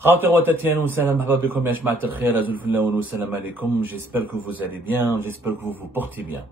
J'espère que vous allez bien, j'espère que vous vous portez bien.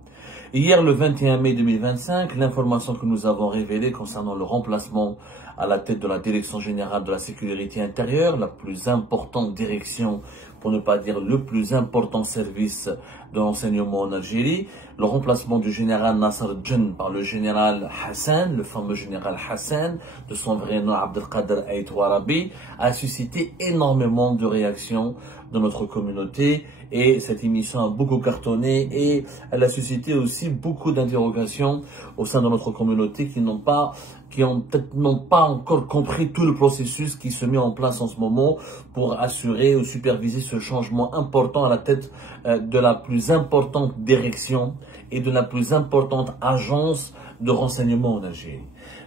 Hier, le 21 mai 2025, l'information que nous avons révélée concernant le remplacement à la tête de la Direction générale de la sécurité intérieure, la plus importante direction, pour ne pas dire le plus important service de renseignement en Algérie, le remplacement du général Nasser Djen par le général Hassan, le fameux général Hassan, de son vrai nom Abdelkader Ait Warabi, a suscité énormément de réactions dans notre communauté et cette émission a beaucoup cartonné et elle a suscité aussi beaucoup d'interrogations au sein de notre communauté qui n'ont peut-être pas encore compris tout le processus qui se met en place en ce moment pour assurer ou superviser ce changement important à la tête de la plus importante direction et de la plus importante agence de renseignement en Algérie.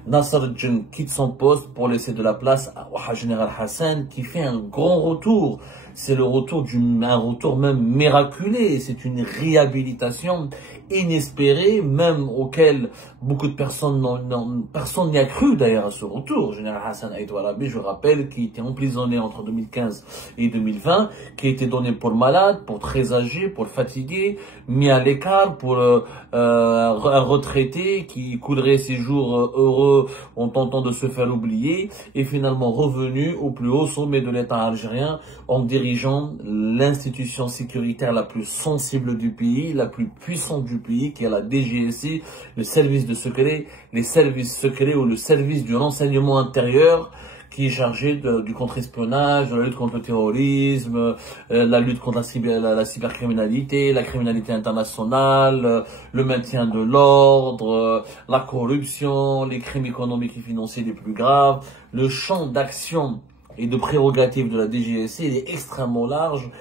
Nasser Djen quitte son poste pour laisser de la place au général Hassan qui fait un grand retour. C'est le retour un retour même miraculé. C'est une réhabilitation inespérée, même auquel beaucoup de personnes personne n'y a cru d'ailleurs à ce retour. Le général Hassan Ait Warabi, je rappelle, qui était emprisonné entre 2015 et 2020, qui a été donné pour malade, pour très âgé, pour fatigué, mis à l'écart, pour un retraité qui coulerait ses jours heureux en tentant de se faire oublier, et finalement revenu au plus haut sommet de l'État algérien en dirigeant l'institution sécuritaire la plus sensible du pays, la plus puissante du pays, qui est la DGSI, le service de secret, les services secrets ou le service du renseignement intérieur, qui est chargé du contre-espionnage, de la lutte contre le terrorisme, la lutte contre la cybercriminalité, la criminalité internationale, le maintien de l'ordre, la corruption, les crimes économiques et financiers les plus graves. Le champ d'action et de prérogatives de la DGSI est extrêmement large.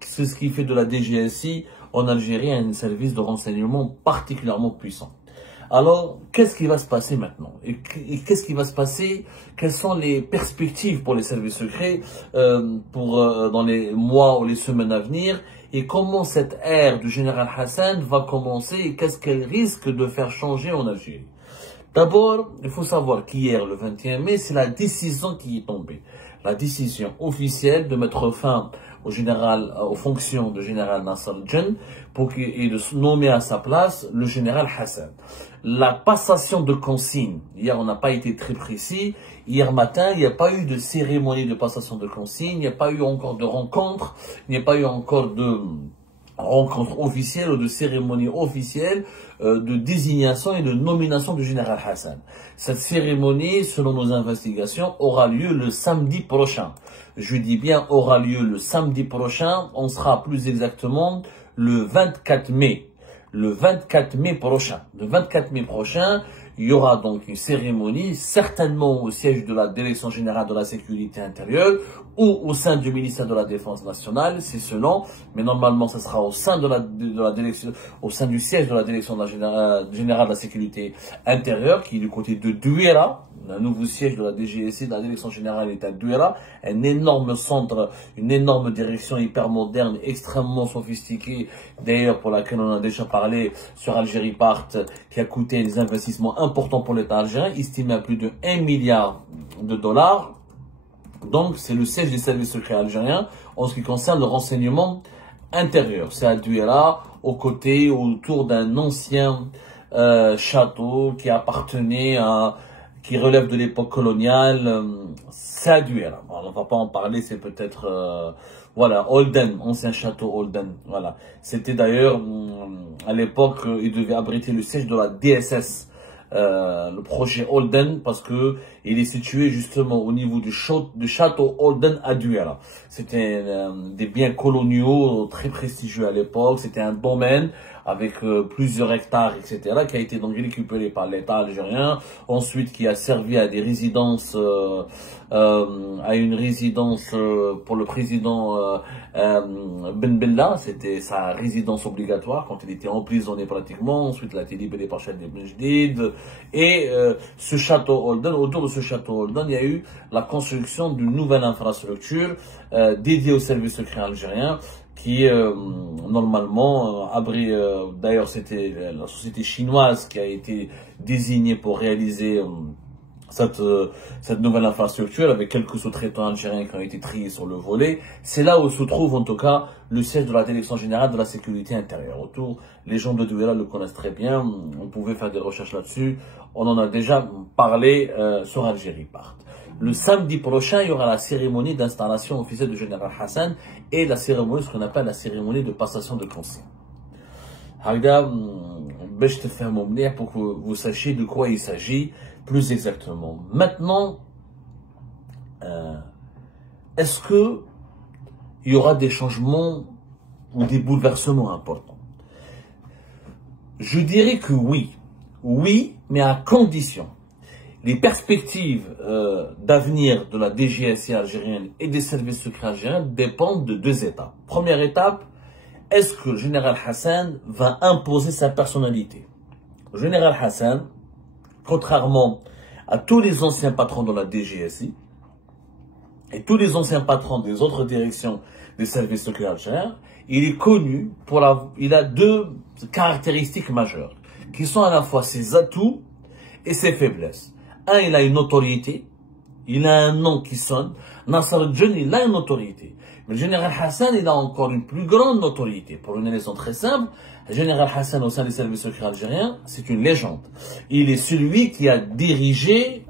C'est ce qui fait de la DGSI en Algérie un service de renseignement particulièrement puissant. Alors, qu'est-ce qui va se passer maintenant? Et qu'est-ce qui va se passer? Quelles sont les perspectives pour les services secrets dans les mois ou les semaines à venir? Et comment cette ère du général Hassan va commencer et qu'est-ce qu'elle risque de faire changer en Algérie? D'abord, il faut savoir qu'hier, le 21 mai, c'est la décision qui est tombée. La décision officielle de mettre fin aux fonctions de général Nasser Djen et de nommer à sa place le général Hassan. La passation de consignes, hier on n'a pas été très précis, hier matin il n'y a pas eu de cérémonie de passation de consignes, il n'y a pas eu encore de rencontre, il n'y a pas eu encore de rencontre officielle ou de cérémonie officielle de désignation et de nomination du général Hassan. Cette cérémonie, selon nos investigations, aura lieu le samedi prochain. Je dis bien aura lieu le samedi prochain, on sera plus exactement le 24 mai. Le 24 mai prochain. Le 24 mai prochain, il y aura donc une cérémonie, certainement au siège de la Direction générale de la sécurité intérieure ou au sein du ministère de la Défense nationale, c'est selon, mais normalement ce sera au sein de la direction, au sein du siège de la Direction générale de la sécurité intérieure, qui est du côté de Douera. Un nouveau siège de la DGSI, de la Direction générale est à Douera, un énorme centre, une énorme direction hyper moderne, extrêmement sophistiquée, d'ailleurs pour laquelle on a déjà parlé sur Algérie Part, qui a coûté des investissements importants pour l'État algérien, estimé à plus de 1 milliard de dollars. Donc c'est le siège des services secrets algériens en ce qui concerne le renseignement intérieur. C'est à Douera, autour d'un ancien château qui appartenait qui relève de l'époque coloniale, c'est à Douera. On ne va pas en parler, c'est peut-être, voilà, Holden, ancien château Holden, voilà. C'était d'ailleurs, à l'époque, il devait abriter le siège de la DSS, le projet Holden, parce que il est situé justement au niveau du château Holden à Douera. C'était des biens coloniaux très prestigieux à l'époque, c'était un domaine avec plusieurs hectares, etc., qui a été donc récupéré par l'État algérien, ensuite qui a servi à des résidences, à une résidence pour le président Ben Bella, c'était sa résidence obligatoire quand il était emprisonné pratiquement, ensuite il a été libéré par Chad Ibn Jdid, et ce château Holden, autour de ce château Holden, il y a eu la construction d'une nouvelle infrastructure dédiée au service secret algérien, qui normalement d'ailleurs c'était la société chinoise qui a été désignée pour réaliser cette nouvelle infrastructure avec quelques sous-traitants algériens qui ont été triés sur le volet. C'est là où se trouve en tout cas le siège de la Direction Générale de la Sécurité Intérieure. Autour, les gens de Douala le connaissent très bien, on pouvait faire des recherches là-dessus, on en a déjà parlé sur Algérie Part. Le samedi prochain, il y aura la cérémonie d'installation officielle du général Hassan et la cérémonie, ce qu'on appelle la cérémonie de passation de consigne. Pour que vous sachiez de quoi il s'agit plus exactement. Maintenant, est-ce que il y aura des changements ou des bouleversements importants? Je dirais que oui. Oui, mais à condition. Les perspectives d'avenir de la DGSI algérienne et des services secrets algériens dépendent de deux étapes. Première étape, est-ce que le général Hassan va imposer sa personnalité? Le général Hassan, contrairement à tous les anciens patrons de la DGSI et tous les anciens patrons des autres directions des services secrets algériens, il est connu il a deux caractéristiques majeures qui sont à la fois ses atouts et ses faiblesses. Un, il a une autorité, il a un nom qui sonne. Nasser al-Djen, il a une autorité. Mais le général Hassan, il a encore une plus grande notoriété. Pour une raison très simple, le général Hassan au sein des services secrets algériens, c'est une légende. Il est celui qui a dirigé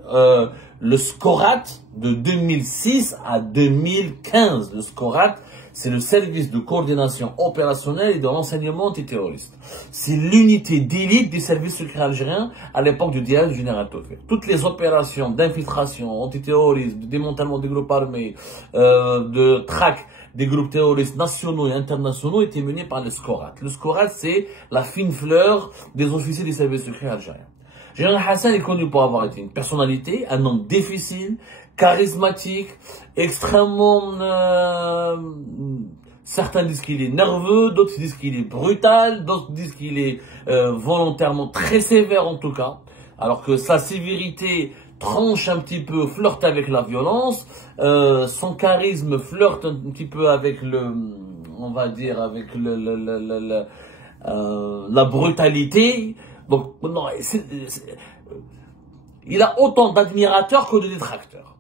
le SCORAT de 2006 à 2015. Le SCORAT, c'est le service de coordination opérationnelle et de renseignement antiterroriste. C'est l'unité d'élite des services secrets algériens à l'époque du dialogue du général Tofir. Toutes les opérations d'infiltration, antiterrorisme, de démantèlement des groupes armés, de traque des groupes terroristes nationaux et internationaux étaient menées par le SCORAT. Le SCORAT, c'est la fine fleur des officiers des services secrets algériens. Général Hassan est connu pour avoir été une personnalité, un homme difficile, charismatique, extrêmement... certains disent qu'il est nerveux, d'autres disent qu'il est brutal, d'autres disent qu'il est volontairement très sévère en tout cas. Alors que sa sévérité tranche un petit peu, flirte avec la violence, son charisme flirte un petit peu avec on va dire, avec la brutalité. Donc, non, il a autant d'admirateurs que de détracteurs.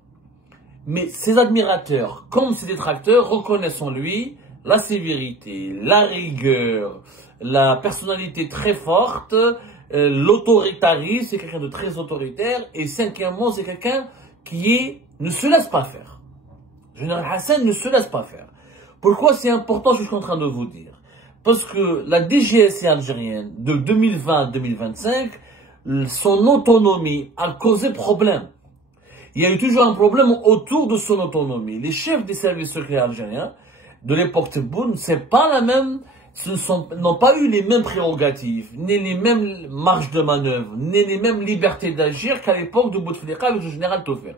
Mais ses admirateurs, comme ses détracteurs, reconnaissent en lui la sévérité, la rigueur, la personnalité très forte, l'autoritarisme, c'est quelqu'un de très autoritaire. Et cinquièmement, c'est quelqu'un qui ne se laisse pas faire. Le général Hassan ne se laisse pas faire. Pourquoi c'est important, je suis en train de vous dire? Parce que la DGSI algérienne de 2020 à 2025, son autonomie a causé problème. Il y a eu toujours un problème autour de son autonomie. Les chefs des services secrets algériens de l'époque Tebboune, c'est pas la même, n'ont pas eu les mêmes prérogatives, ni les mêmes marges de manœuvre, ni les mêmes libertés d'agir qu'à l'époque de Bouteflika avec le général Tofir.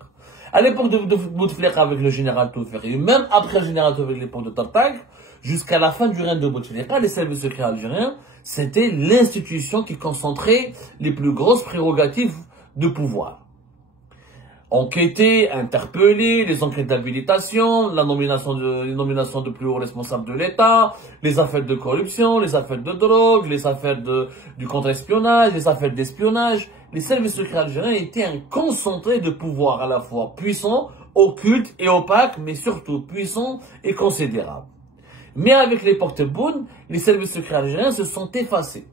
À l'époque de Bouteflika avec le général Tofir, et même après le général Tofir, l'époque de Tartag, jusqu'à la fin du règne de Bouteflika, les services secrets algériens, c'était l'institution qui concentrait les plus grosses prérogatives de pouvoir. Enquêter, interpeller, les enquêtes d'habilitation, les nominations de plus hauts responsables de l'État, les affaires de corruption, les affaires de drogue, les affaires du contre-espionnage, les affaires d'espionnage. Les services secrets algériens étaient un concentré de pouvoir à la fois puissant, occulte et opaque, mais surtout puissant et considérable. Mais avec l'époque Tebboune, les services secrets algériens se sont effacés.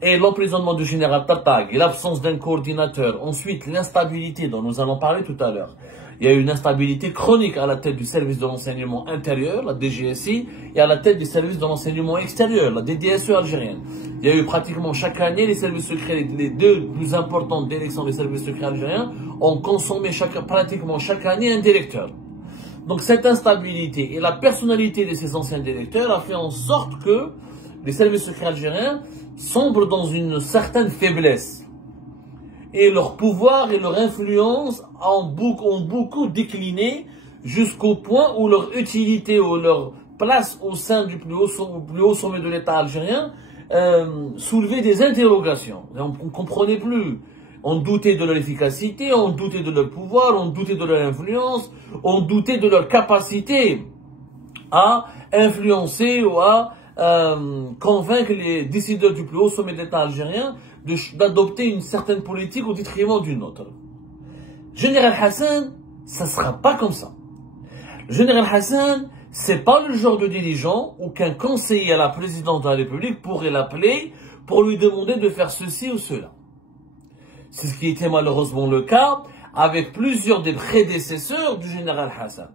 Et l'emprisonnement du général Tartag et l'absence d'un coordinateur, ensuite l'instabilité dont nous allons parler tout à l'heure. Il y a eu une instabilité chronique à la tête du service de renseignement intérieur, la DGSI, et à la tête du service de renseignement extérieur, la DDSE algérienne. Il y a eu pratiquement chaque année, les services secrets, les deux plus importantes directions des services secrets algériens, ont consommé pratiquement chaque année un directeur. Donc cette instabilité et la personnalité de ces anciens directeurs a fait en sorte que les services secrets algériens sombrent dans une certaine faiblesse. Et leur pouvoir et leur influence ont beaucoup décliné jusqu'au point où leur utilité ou leur place au sein du plus haut sommet de l'État algérien soulevait des interrogations. On ne comprenait plus. On doutait de leur efficacité, on doutait de leur pouvoir, on doutait de leur influence, on doutait de leur capacité à influencer ou à convaincre les décideurs du plus haut sommet d'État algérien d'adopter une certaine politique au détriment d'une autre. Général Hassan, ça ne sera pas comme ça. Le général Hassan, c'est pas le genre de dirigeant où qu'un conseiller à la présidence de la République pourrait l'appeler pour lui demander de faire ceci ou cela. C'est ce qui était malheureusement le cas avec plusieurs des prédécesseurs du général Hassan.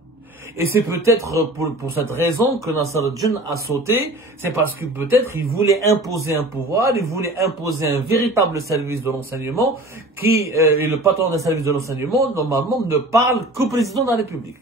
Et c'est peut-être pour cette raison que Nasser al-Din a sauté, c'est parce que peut-être il voulait imposer un pouvoir, il voulait imposer un véritable service de l'enseignement et le patron d'un service de l'enseignement, normalement, ne parle qu'au président de la République.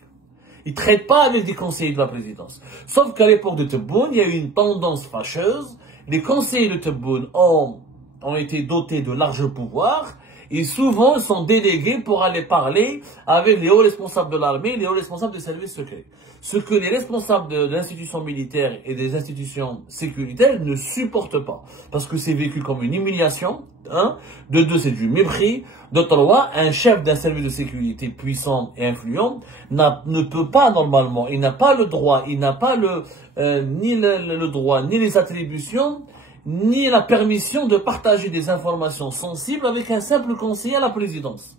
Il ne traite pas avec des conseillers de la présidence. Sauf qu'à l'époque de Tebboune, il y a eu une tendance fâcheuse. Les conseillers de Tebboune ont été dotés de larges pouvoirs et souvent sont délégués pour aller parler avec les hauts responsables de l'armée, les hauts responsables des services secrets. Ce que les responsables de l'institution militaire et des institutions sécuritaires ne supportent pas. Parce que c'est vécu comme une humiliation, de deux, c'est du mépris, de trois, un chef d'un service de sécurité puissant et influent ne peut pas normalement, il n'a pas le droit, il n'a pas ni le droit, ni les attributions, ni la permission de partager des informations sensibles avec un simple conseiller à la présidence.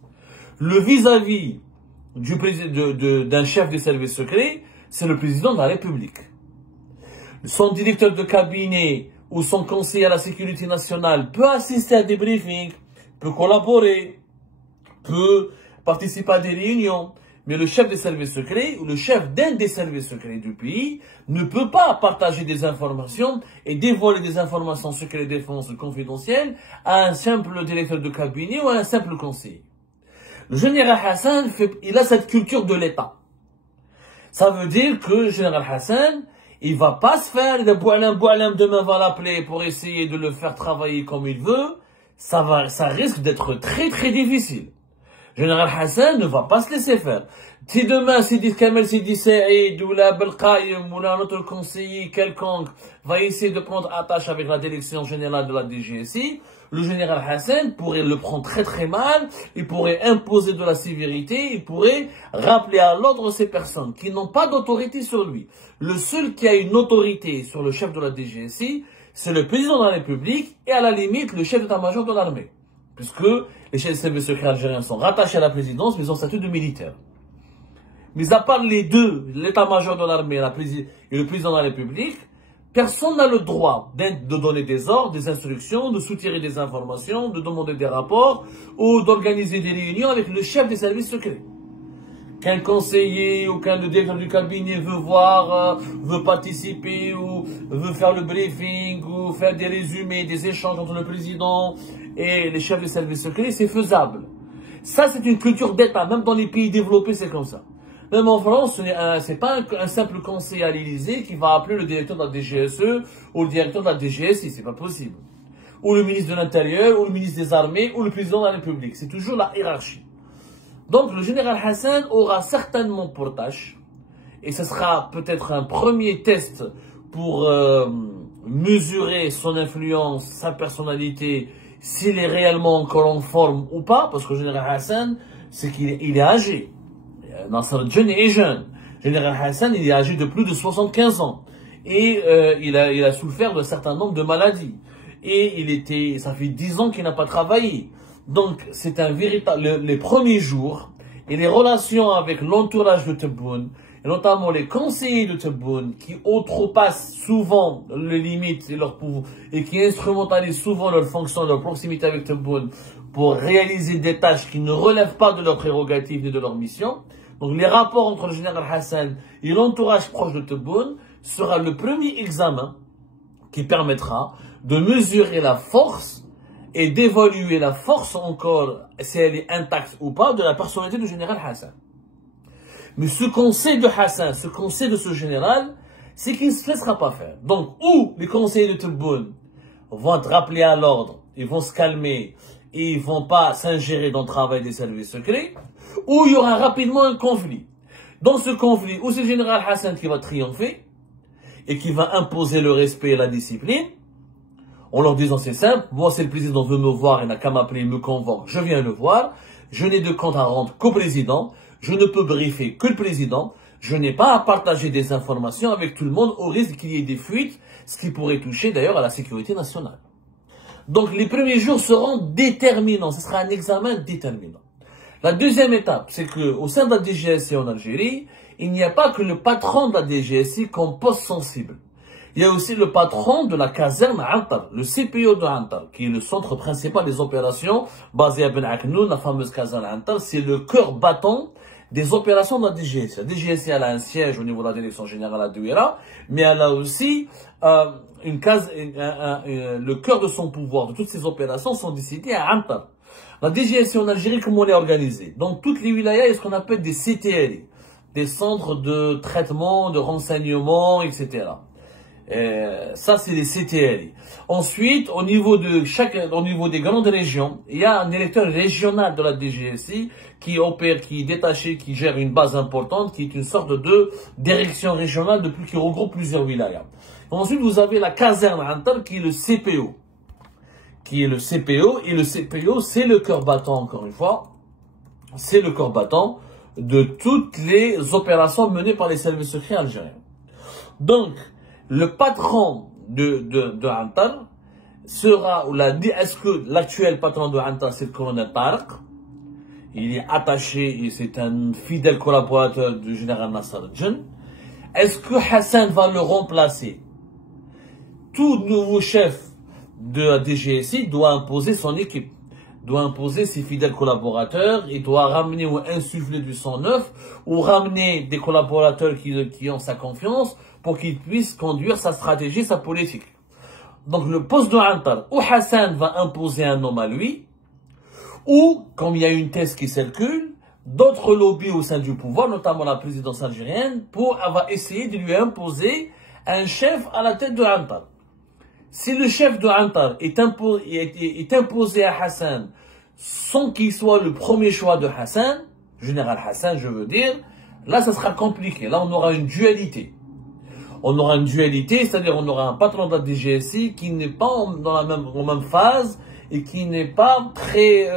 Le vis-à-vis d'un chef des services secrets, c'est le président de la République. Son directeur de cabinet ou son conseiller à la sécurité nationale peut assister à des briefings, peut collaborer, peut participer à des réunions, mais le chef des services secrets ou le chef d'un des services secrets du pays ne peut pas partager des informations et dévoiler des informations secrets défense confidentielles à un simple directeur de cabinet ou à un simple conseiller. Le général Hassan, il a cette culture de l'État. Ça veut dire que le général Hassan, il va pas se faire, le Boualam demain va l'appeler pour essayer de le faire travailler comme il veut. Ça risque d'être très très difficile. Général Hassan ne va pas se laisser faire. Si demain, Sidi Kamel, Sidi Saïd, ou la Belkhaïm, ou un autre conseiller quelconque va essayer de prendre attache avec la direction générale de la DGSI, le général Hassan pourrait le prendre très très mal, il pourrait imposer de la sévérité, il pourrait rappeler à l'ordre ces personnes qui n'ont pas d'autorité sur lui. Le seul qui a une autorité sur le chef de la DGSI, c'est le président de la République et à la limite le chef d'état-major de l'armée. Puisque les chefs des services secrets algériens sont rattachés à la présidence, mais ils ont statut de militaire. Mais à part les deux, l'état-major de l'armée et le président de la République, personne n'a le droit de donner des ordres, des instructions, de soutirer des informations, de demander des rapports ou d'organiser des réunions avec le chef des services secrets. Qu'un conseiller ou qu'un directeur du cabinet veut participer ou veut faire le briefing ou faire des résumés, des échanges entre le président et les chefs des services secrets, c'est faisable. Ça, c'est une culture d'État. Même dans les pays développés, c'est comme ça. Même en France, c'est pas un simple conseiller à l'Élysée qui va appeler le directeur de la DGSE ou le directeur de la DGSI. C'est pas possible. Ou le ministre de l'Intérieur, ou le ministre des Armées, ou le président de la République. C'est toujours la hiérarchie. Donc, le général Hassan aura certainement pour tâche, et ce sera peut-être un premier test pour mesurer son influence, sa personnalité, s'il est réellement encore en forme ou pas, parce que le général Hassan, c'est qu'il est âgé. Nasser al-Din est jeune. Le général Hassan, il est âgé de plus de 75 ans. Et il a souffert d'un certain nombre de maladies. Et ça fait 10 ans qu'il n'a pas travaillé. Donc, c'est un véritable, les premiers jours, et les relations avec l'entourage de Tebboune, et notamment les conseillers de Tebboune, qui outrepassent souvent les limites et leur pouvoir, et qui instrumentalisent souvent leur fonction, leur proximité avec Tebboune, pour réaliser des tâches qui ne relèvent pas de leurs prérogatives ni de leur mission. Donc, les rapports entre le général Hassan et l'entourage proche de Tebboune sera le premier examen qui permettra de mesurer la force et d'évaluer la force encore, si elle est intacte ou pas, de la personnalité du général Hassan. Mais ce qu'on sait de Hassan, ce qu'on sait de ce général, c'est qu'il ne se laissera pas faire. Donc, ou les conseillers de Tebboune vont être rappelés à l'ordre, ils vont se calmer, et ils ne vont pas s'ingérer dans le travail des services secrets, ou il y aura rapidement un conflit. Dans ce conflit, où c'est le général Hassan qui va triompher, et qui va imposer le respect et la discipline, en leur disant c'est simple, moi si le président veut me voir, il n'a qu'à m'appeler, il me convoque, je viens le voir, je n'ai de compte à rendre qu'au président, je ne peux briefer que le président, je n'ai pas à partager des informations avec tout le monde au risque qu'il y ait des fuites, ce qui pourrait toucher d'ailleurs à la sécurité nationale. Donc les premiers jours seront déterminants, ce sera un examen déterminant. La deuxième étape, c'est qu'au sein de la DGSI en Algérie, il n'y a pas que le patron de la DGSI comme poste sensible. Il y a aussi le patron de la caserne Antar, le CPO de Antar, qui est le centre principal des opérations basé à Ben Aknoun, la fameuse caserne Antar. C'est le cœur battant des opérations de la DGSI. La DGSI elle a un siège au niveau de la direction générale à Douira, mais elle a aussi le cœur de son pouvoir, de toutes ses opérations sont décidées à Antar. La DGSI en Algérie, comment elle est organisée? Dans toutes les wilayas, il y a ce qu'on appelle des CTL, des centres de traitement, de renseignement, etc. Ça, c'est les CTL. Ensuite, au niveau des grandes régions, il y a un directeur régional de la DGSI qui opère, qui est détaché, qui gère une base importante, qui est une sorte de direction régionale qui regroupe plusieurs wilayas. Ensuite, vous avez la caserne Antar qui est le CPO. Et le CPO, c'est le cœur battant, encore une fois, c'est le cœur battant de toutes les opérations menées par les services secrets algériens. Donc, le patron de Antar sera, est-ce que l'actuel patron de Antar, c'est le colonel Tarek? Il est attaché et c'est un fidèle collaborateur du général Nasser Djen. Est-ce que Hassan va le remplacer? Tout nouveau chef de la DGSI doit imposer son équipe, doit imposer ses fidèles collaborateurs, il doit ramener ou insuffler du sang neuf, ou ramener des collaborateurs qui ont sa confiance pour qu'ils puissent conduire sa stratégie, sa politique. Donc le poste de Antar, ou Hassan va imposer un homme à lui, ou, comme il y a une thèse qui circule, d'autres lobbies au sein du pouvoir, notamment la présidence algérienne, va essayer de lui imposer un chef à la tête de Antar. Si le chef de Antar est imposé à Hassan sans qu'il soit le premier choix de Hassan, général Hassan je veux dire, là ça sera compliqué. Là on aura une dualité. On aura une dualité, c'est-à-dire on aura un patron de la DGSI qui n'est pas en même phase et qui n'est pas très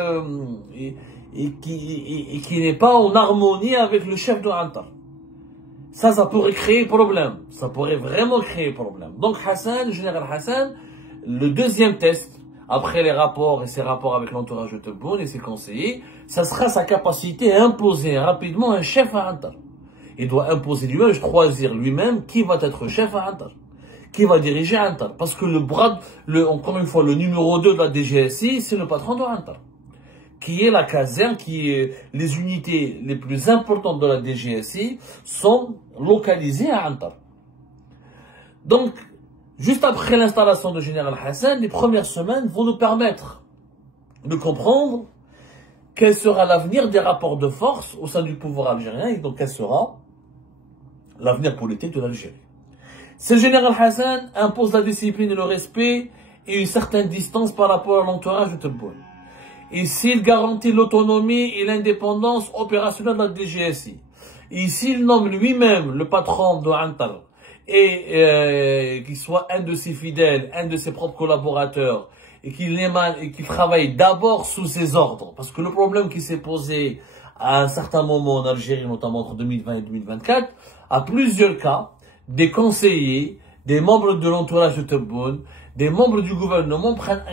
qui n'est pas en harmonie avec le chef de Antar. Ça pourrait créer problème. Ça pourrait vraiment créer problème. Donc Hassan, le général Hassan, le deuxième test, après les rapports et ses rapports avec l'entourage de Tebboune et ses conseillers, ça sera sa capacité à imposer rapidement un chef à Antar. Il doit imposer lui-même, choisir lui-même qui va être chef à Antar, qui va diriger Antar. Parce que encore une fois, le numéro 2 de la DGSI, c'est le patron de Antar, qui est la caserne, les unités les plus importantes de la DGSI sont localisées à Antar. Donc, juste après l'installation de général Hassan, les premières semaines vont nous permettre de comprendre quel sera l'avenir des rapports de force au sein du pouvoir algérien et donc quel sera l'avenir politique de l'Algérie. Si le général Hassan impose la discipline et le respect et une certaine distance par rapport à l'entourage de Tebboune, et s'il garantit l'autonomie et l'indépendance opérationnelle de la DGSI, et s'il nomme lui-même le patron de Antar, et qu'il soit un de ses fidèles, un de ses propres collaborateurs, et qu'il travaille d'abord sous ses ordres, parce que le problème qui s'est posé à un certain moment en Algérie, notamment entre 2020 et 2024, à plusieurs cas, des conseillers, des membres de l'entourage de Tebboune, des membres du gouvernement prennent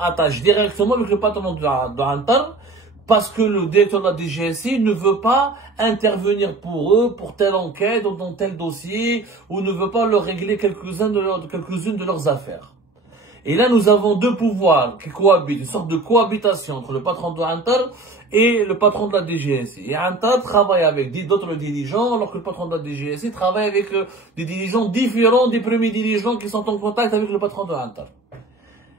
attache directement avec le patron de Antar parce que le directeur de la DGSI ne veut pas intervenir pour eux, pour telle enquête ou dans tel dossier, ou ne veut pas leur régler quelques-unes de leurs affaires. Et là, nous avons deux pouvoirs qui cohabitent, une sorte de cohabitation entre le patron de Antar et le patron de la DGSI. Et Antar travaille avec d'autres dirigeants, alors que le patron de la DGSI travaille avec des dirigeants différents des premiers dirigeants qui sont en contact avec le patron de Antar.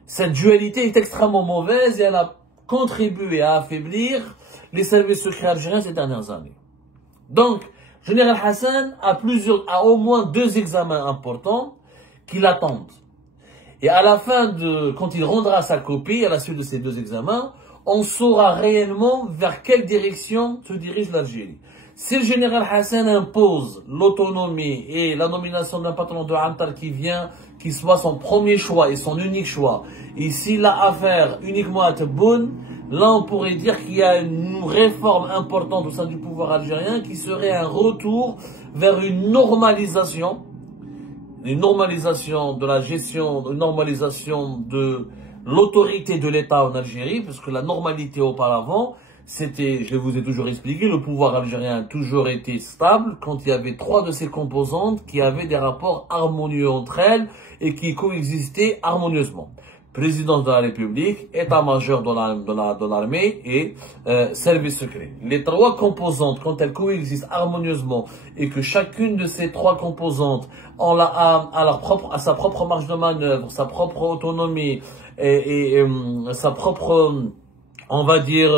Cette dualité est extrêmement mauvaise et elle a contribué à affaiblir les services secrets algériens ces dernières années. Donc, général Hassan a au moins 2 examens importants qui l'attendent. Et à la fin quand il rendra sa copie, à la suite de ces 2 examens, on saura réellement vers quelle direction se dirige l'Algérie. Si le général Hassan impose l'autonomie et la nomination d'un patron de Antar qui soit son premier choix et son unique choix, et s'il a affaire uniquement à Tebboune, là on pourrait dire qu'il y a une réforme importante au sein du pouvoir algérien qui serait un retour vers une normalisation de la gestion, une normalisation de l'autorité de l'État en Algérie, parce que la normalité auparavant, je vous ai toujours expliqué, le pouvoir algérien a toujours été stable quand il y avait trois de ses composantes qui avaient des rapports harmonieux entre elles et qui coexistaient harmonieusement. Présidence de la République, état-major de l'armée et service secret. Les trois composantes, quand elles coexistent harmonieusement et que chacune de ces trois composantes a sa propre marge de manœuvre, sa propre autonomie et sa propre, on va dire,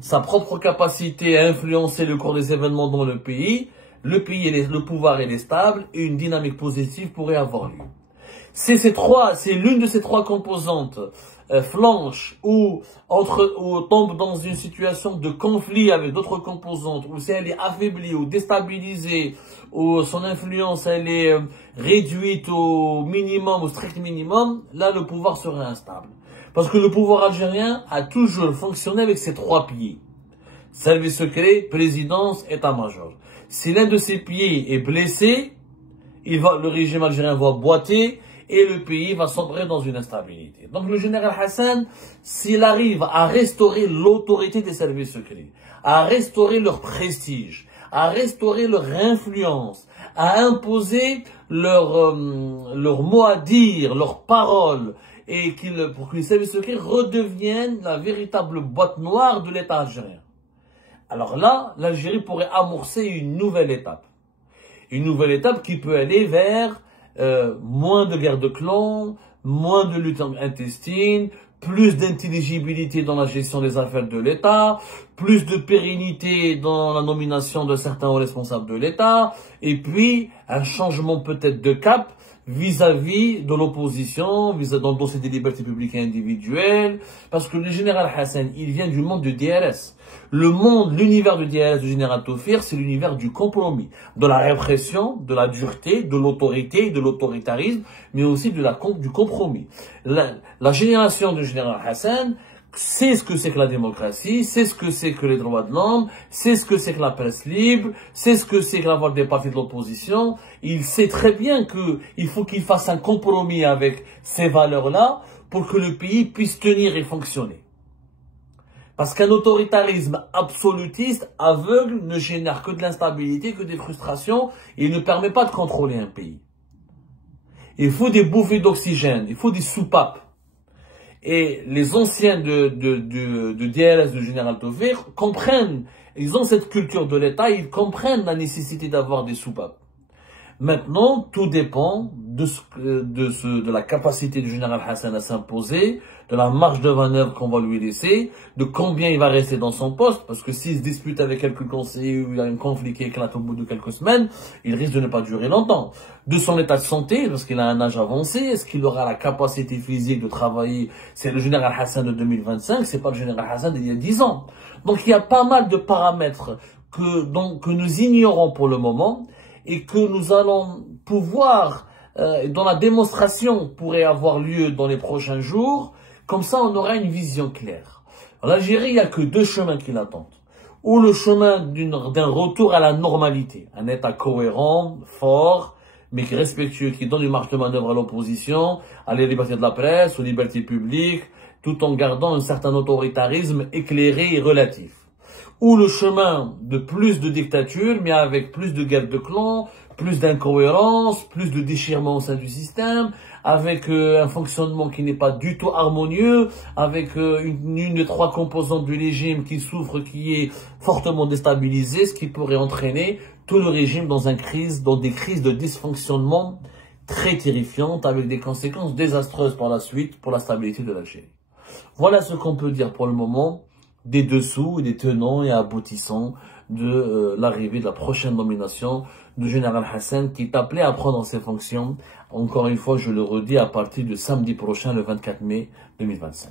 sa propre capacité à influencer le cours des événements dans le pays, le pouvoir est stable et une dynamique positive pourrait avoir lieu. C'est l'une de ces trois composantes flanche ou tombe dans une situation de conflit avec d'autres composantes, ou si elle est affaiblie ou déstabilisée, ou son influence elle est réduite au minimum, au strict minimum, là le pouvoir serait instable. Parce que le pouvoir algérien a toujours fonctionné avec ces trois piliers. Service secret, présidence, état-major. Si l'un de ces piliers est blessé, le régime algérien va boiter, et le pays va sombrer dans une instabilité. Donc le général Hassan, s'il arrive à restaurer l'autorité des services secrets, à restaurer leur prestige, à restaurer leur influence, à imposer leur mot à dire, leurs paroles, et pour que les services secrets redeviennent la véritable boîte noire de l'État algérien. Alors là, l'Algérie pourrait amorcer une nouvelle étape. Une nouvelle étape qui peut aller vers moins de guerre de clans, moins de lutte intestine, plus d'intelligibilité dans la gestion des affaires de l'État, plus de pérennité dans la nomination de certains hauts responsables de l'État, et puis un changement peut-être de cap vis-à-vis de l'opposition, dans le dossier des libertés publiques et individuelles, parce que le général Hassan, il vient du monde du DRS. L'univers du DRS du général Taoufir, c'est l'univers du compromis, de la répression, de la dureté, de l'autorité, de l'autoritarisme, mais aussi du compromis. La génération du général Hassan sait ce que c'est que la démocratie, sait ce que c'est que les droits de l'homme, sait ce que c'est que la presse libre, sait ce que c'est que l'avoir des partis de l'opposition. Il sait très bien qu'il faut qu'il fasse un compromis avec ces valeurs-là pour que le pays puisse tenir et fonctionner. Parce qu'un autoritarisme absolutiste, aveugle, ne génère que de l'instabilité, que des frustrations, et ne permet pas de contrôler un pays. Il faut des bouffées d'oxygène, il faut des soupapes. Et les anciens de DRS du général Taoufir comprennent, ils ont cette culture de l'État, ils comprennent la nécessité d'avoir des soupapes. Maintenant, tout dépend de la capacité du général Hassan à s'imposer, de la marge de manœuvre qu'on va lui laisser, de combien il va rester dans son poste, parce que s'il se dispute avec quelques conseillers ou il y a un conflit qui éclate au bout de quelques semaines, il risque de ne pas durer longtemps. De son état de santé, parce qu'il a un âge avancé, est-ce qu'il aura la capacité physique de travailler? C'est le général Hassan de 2025, c'est pas le général Hassan d'il y a 10 ans. Donc il y a pas mal de paramètres que nous ignorons pour le moment, et que nous allons pouvoir, dont la démonstration pourrait avoir lieu dans les prochains jours. Comme ça, on aura une vision claire. En Algérie, il n'y a que deux chemins qui l'attendent. Ou le chemin d'un retour à la normalité, un État cohérent, fort, mais qui est respectueux, qui donne une marge de manœuvre à l'opposition, à la liberté de la presse, aux libertés publiques, tout en gardant un certain autoritarisme éclairé et relatif. Ou le chemin de plus de dictature, mais avec plus de guerre de clans, plus d'incohérence, plus de déchirement au sein du système, avec un fonctionnement qui n'est pas du tout harmonieux, avec une des trois composantes du régime qui souffre, qui est fortement déstabilisée, ce qui pourrait entraîner tout le régime dans des crises de dysfonctionnement très terrifiantes, avec des conséquences désastreuses par la suite pour la stabilité de l'Algérie. Voilà ce qu'on peut dire pour le moment des dessous et des tenants et aboutissants de l'arrivée de la prochaine nomination du général Hassan, qui est appelé à prendre ses fonctions, encore une fois je le redis, à partir de samedi prochain, le 24 mai 2025.